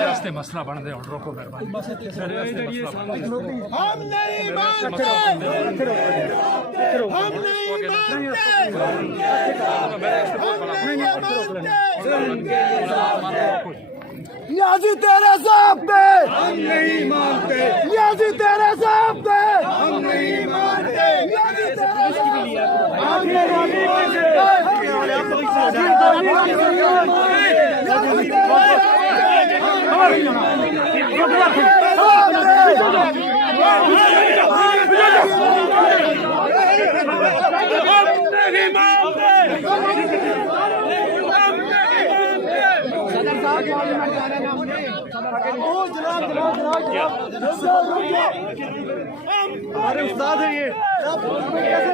रास्ते मसला बन दे ऑर्डरों को मेहरबानी हम नहीं मानते, हम नहीं मानते, याजी तेरे साथ पे हम नहीं मानते, याजी तेरे साथ पे हम नहीं मानते, याजी तेरे साथ हमारे उस्ताद है ये कैसे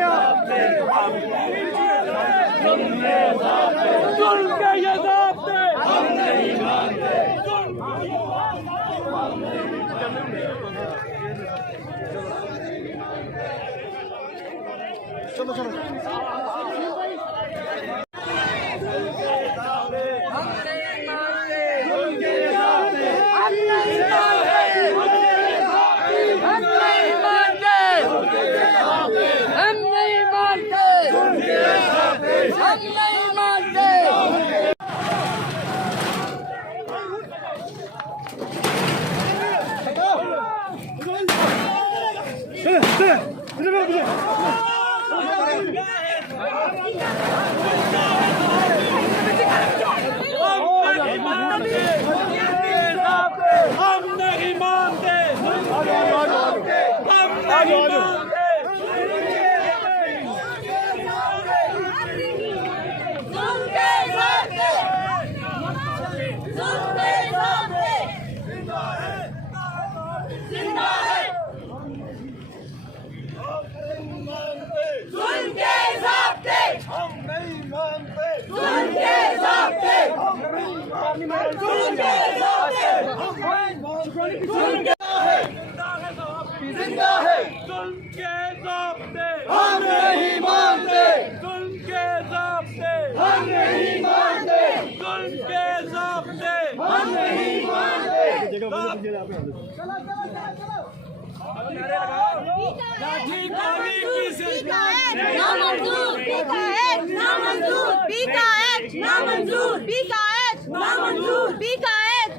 चलो चलो जिंदा है जुल्म के ज़ाब्ते हम नहीं मानते, जुल्म के ज़ाब्ते हम नहीं मानते, जुल्म के ज़ाब्ते हम नहीं मानते। लाठी गोली की सरकार नामंजूर, नामंजूर, नामंजूर,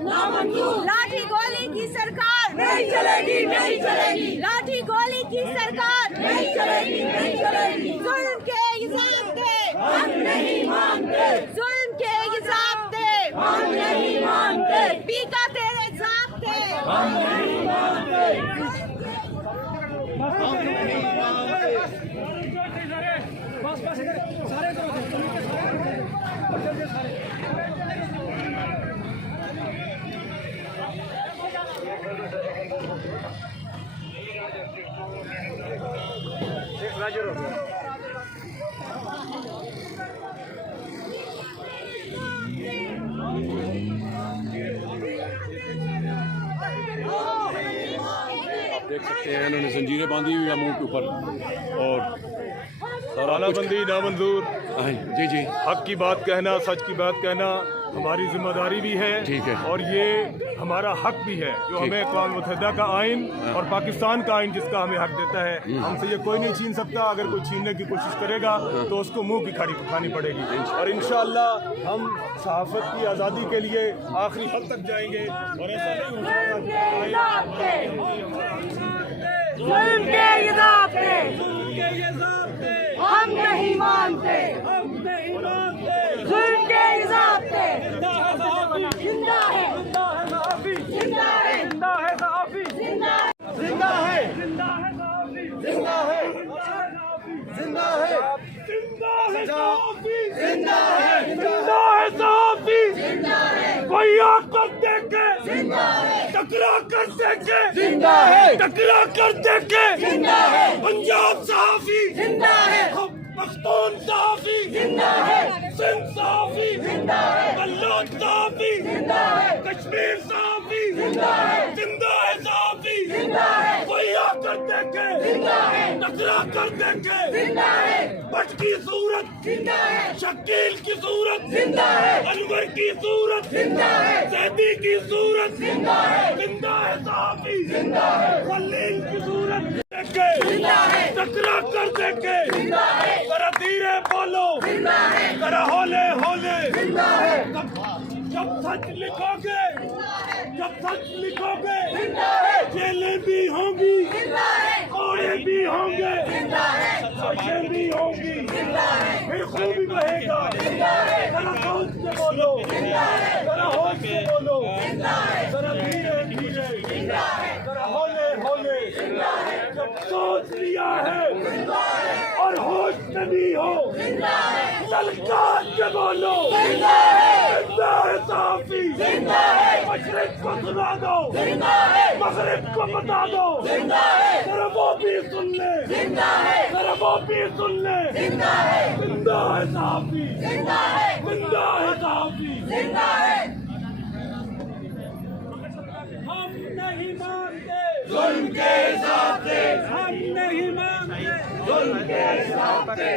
नामंजूर। लाठी गोली की सरकार नहीं चलेगी, नहीं चलेगी। लाठी गोली की सरकार नहीं चलेगी, नहीं चलेगी। जुल्म के ज़ाब्ते हम नहीं मानते, जुल्म के ज़ाब्ते हम नहीं मानते, पीका तेरे ज़ाब्ते हम नहीं मानते, हम नहीं मानते। बस बस सारे देख सकते हैं इन्होंने जंजीरें बांधी हुई है मुंह के ऊपर और तालाबंदी नामंजूर। जी जी, हक की बात कहना, सच की बात कहना हमारी जिम्मेदारी भी है, ठीक है, और ये हमारा हक भी है जो हमें अक़वाम मुत्तहिदा का आइन और पाकिस्तान का आइन जिसका हमें हक देता है, हमसे ये कोई नहीं छीन सकता। अगर कोई छीनने की कोशिश करेगा तो उसको मुंह की खानी खानी पड़ेगी, और इंशाअल्लाह हम सहाफ़त की आज़ादी के लिए आखिरी हद तक जाएंगे। और ऐसा नहीं हो हम नहीं मानते, हम नहीं मानते, जुल्म के ज़ाब्ते जिंदा है, जिंदा है, जिंदा है, जिंदा है, जिंदा है, जिंदा है, जिंदा है, जिंदा है, जिंदा है, जिंदा है, जिंदा है, जिंदा है, कोई आकर देखे जिंदा है, टकरा कर देखे जिंदा है, टकरा कर देखे जिंदा है, पंजाब सहाफ़ी जिंदा है, पख्तून सहाफ़ी जिंदा है, सिंध सहाफ़ी जिंदा है, बल्लोच सहाफ़ी जिंदा है, कश्मीर सहाफ़ी जिंदा है, जिंदा है सहाफ़ी जिंदा है, कोई कर देंगे, टकरा कर देंगे, भट्ट की सूरत, शकील की सूरत, अनवर की सूरत, सैदी की सूरत, जिंदा है साहबी, खलील की सूरत टकरा कर देंगे, जरा धीरे बोलो, जरा होले होले, जब सच लिखोगे, जेलें भी होंगी, कोड़े भी होंगे, सड़कें भी होंगी, फिर खून भी बहेगा, जरा सोच के बोलो, जरा होश से बोलो, जरा धीरे धीरे, जरा होले होले, जब सोच लिया है और होश नहीं हो, ललकार के बोलो, जिंदा है साफी, मशरिक को सुना दो, मगरिब को बता दो, जरा वो भी सुन ले, जरा वो भी सुन ले, जिंदा है साफी, जिंदा है साफी, हम नहीं मानते जुल्म के साथे, हम नहीं मानते जुल्म के साथे।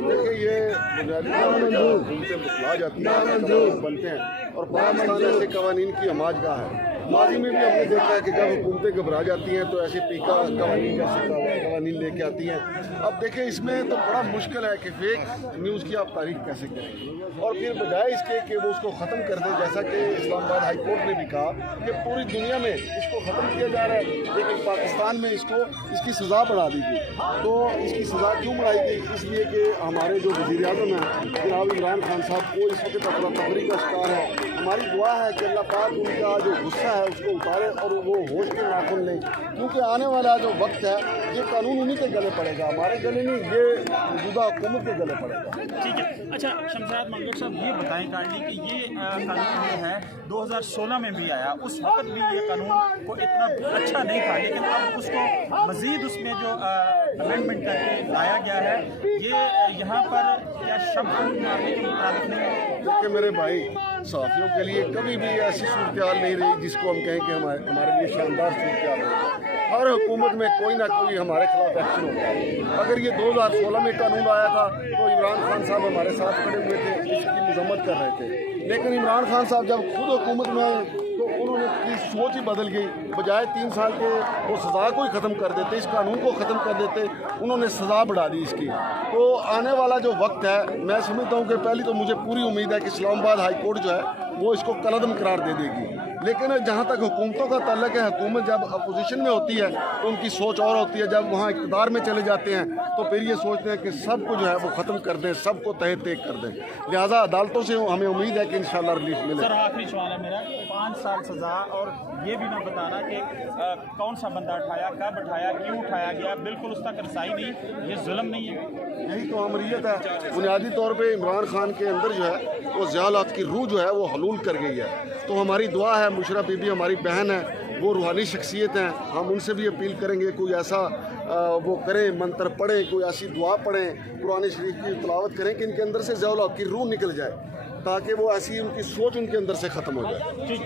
देखिए ये बुनियादी ला जाती है, बनते हैं और पाकिस्तान ऐसे कवानीन की हमाजगाह है। माजी में भी हमने देखा है कि जब हुकूमतें घबरा जाती हैं तो ऐसे पीका कवानीन जैसे कवानीन लेके आती हैं। अब देखिए इसमें तो बड़ा मुश्किल है कि फेक न्यूज़ की आप तारीफ कैसे करेंगे, और फिर बजाय इसके कि वो उसको ख़त्म कर दे, जैसा कि इस्लामाबाद हाई कोर्ट ने भी कहा कि पूरी दुनिया में इसको ख़त्म किया जा रहा है, लेकिन पाकिस्तान में इसकी सज़ा बढ़ा दी गई। तो इसकी सज़ा क्यों बढ़ाई गई? इसलिए कि हमारे जो वज़ीर-ए-आज़म हैं जनाब इमरान खान साहब को इस वक्त अफरा तफरी का शिकार है। हमारी दुआ है कि अल्लाह पाक उनका जो गुस्सा है उसको उतारे और वो होश के नाखुन लें, क्योंकि आने वाला जो वक्त है ये कानून उन्हीं के गले पड़ेगा, हमारे गले नहीं, ये मौजूदा हुकूमत के गले पड़ेगा। ठीक है। अच्छा शमशाद मंगल साहब ये बताएं काइंडली कि ये कानून जो है 2016 में भी आया, उस वक्त भी ये कानून को इतना अच्छा नहीं था, लेकिन अब उसको मज़ीद उसमें जो अमेंडमेंट करके लाया गया है, ये यहाँ पर क्या शब्द मारने के मुताबिक नहीं है? देखिए मेरे भाई, सहाफ़ियों के लिए कभी भी ऐसी सूरत नहीं रही जिसको हम कहें कि हमारे लिए शानदार सूरत है। हर हुकूमत में कोई ना कोई हमारे खिलाफ एक्शन होता है। अगर ये 2016 में कानून आया था तो इमरान खान साहब हमारे साथ खड़े हुए थे, इसकी मजम्मत कर रहे थे, लेकिन इमरान खान साहब जब खुद हुकूमत में आए तो उन्होंने की सोच ही बदल गई। बजाय 3 साल के वो सज़ा को ही ख़त्म कर देते, इस कानून को ख़त्म कर देते, उन्होंने सज़ा बढ़ा दी इसकी। तो आने वाला जो वक्त है, मैं समझता हूँ कि पहली तो मुझे पूरी उम्मीद है कि इस्लामाबाद हाई कोर्ट जो है वो इसको कलअदम करार दे देगी। लेकिन जहाँ तक हुकूमतों का ताल्लुक है, हुकूमत जब अपोजिशन में होती है तो उनकी सोच और होती है, जब वहाँ इक़्तिदार में चले जाते हैं तो फिर ये सोचते हैं कि सब कुछ जो है वो ख़त्म कर दें, सबको तहे तेग कर दें। लिहाजा अदालतों से हमें उम्मीद है कि इंशाअल्लाह रिलीफ मिले। सर आखिरी सवाल है मेरा, 5 साल सज़ा, और ये भी ना बताना कि कौन सा बंदा उठाया, कब उठाया, क्यों उठाया गया, बिल्कुल उस तक रसाई नहीं, ये जुल्म नहीं है? यही तो अमरियत है। बुनियादी तौर पर इमरान खान के अंदर जो है वो ज़िया-उल-हक़ की रूह जो है वो हलूल कर गई है। तो हमारी दुआ है, मुशर्रफ बीबी हमारी बहन है, वो रूहानी शख्सियत हैं, हम उनसे भी अपील करेंगे कोई ऐसा वो करें, मंत्र पढ़ें, कोई ऐसी दुआ पढ़ें, कुरान शरीफ की तिलावत करें कि इनके अंदर से ज़िया-उल-हक़ की रूह निकल जाए, ताकि वो ऐसी उनकी सोच उनके अंदर से ख़त्म हो जाए। ठीक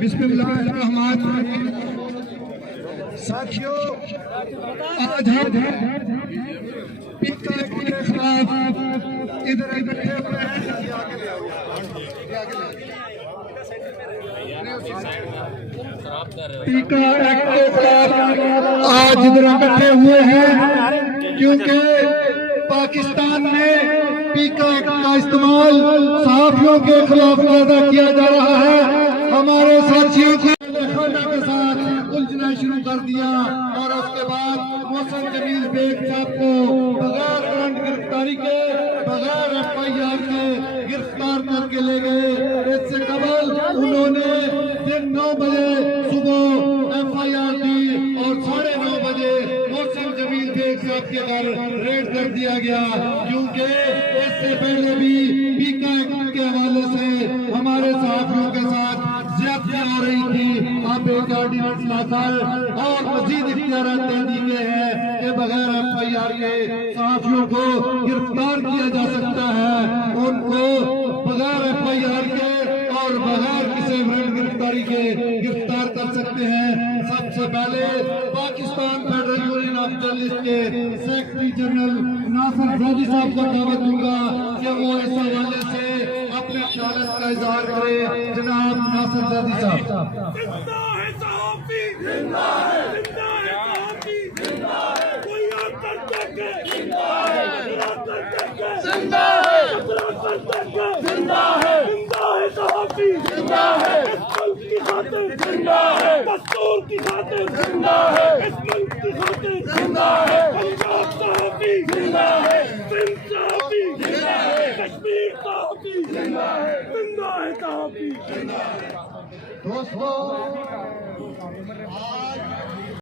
बिस्मिल्लाहिर्रहमानिर्रहीम। साथियों, आज हम पीका के खिलाफ इधर इकट्ठे हुए हैं। पीका एक्ट के खिलाफ आज इधर इकट्ठे हुए हैं क्योंकि पाकिस्तान में पीका एक्ट का इस्तेमाल सहाफियों के खिलाफ ज्यादा किया जा रहा है। हमारे साथियों को खाना के साथ उलझना शुरू कर दिया और उसके बाद मोहसिन जमील बेग साहब को बगैर वारंट गिरफ्तारी के, बगैर FIR के गिरफ्तार करके ले गए। उन्होंने दिन 9 बजे सुबह FIR दी और 9:30 बजे मोहसिन जमील बेग साहब के घर रेड कर दिया गया, क्योंकि इससे पहले भी पीका एक्ट के हवाले से हमारे सहाफियों के साथ ज्यादतियां हो रही थी। अब एक ऑर्डिनेंस लाकर और मजीद इख्तियारात दे दिए हैं कि बगैर FIR के सहाफियों को गिरफ्तार किया जा सकता है, उनको बगैर FIR के और बगैर किसी वारंट गिरफ्तारी के गिरफ्तार कर सकते हैं। सबसे पहले Pakistan federal union of journalist के सेक्रेटरी जनरल नासिर जादी साहब को दावत दूंगा कि वो इस हवाले से अपने ख्याल का इजहार करें। जनाब नासिर जादी साहब। जिंदा है सहाफी, जिंदा है सहाफी, कोई आकर देखे, जिंदा है सहाफी, जिंदा है इस मुल्क की खातिर, जिंदा है दस्तूर की खातिर, जिंदा है इस मुल्क की खातिर, जिंदा है पंजाब सहाफी, जिंदा है सिंध सहाफी, जिंदा है कश्मीर सहाफी, जिंदा है सहाफी। दोस्तों आज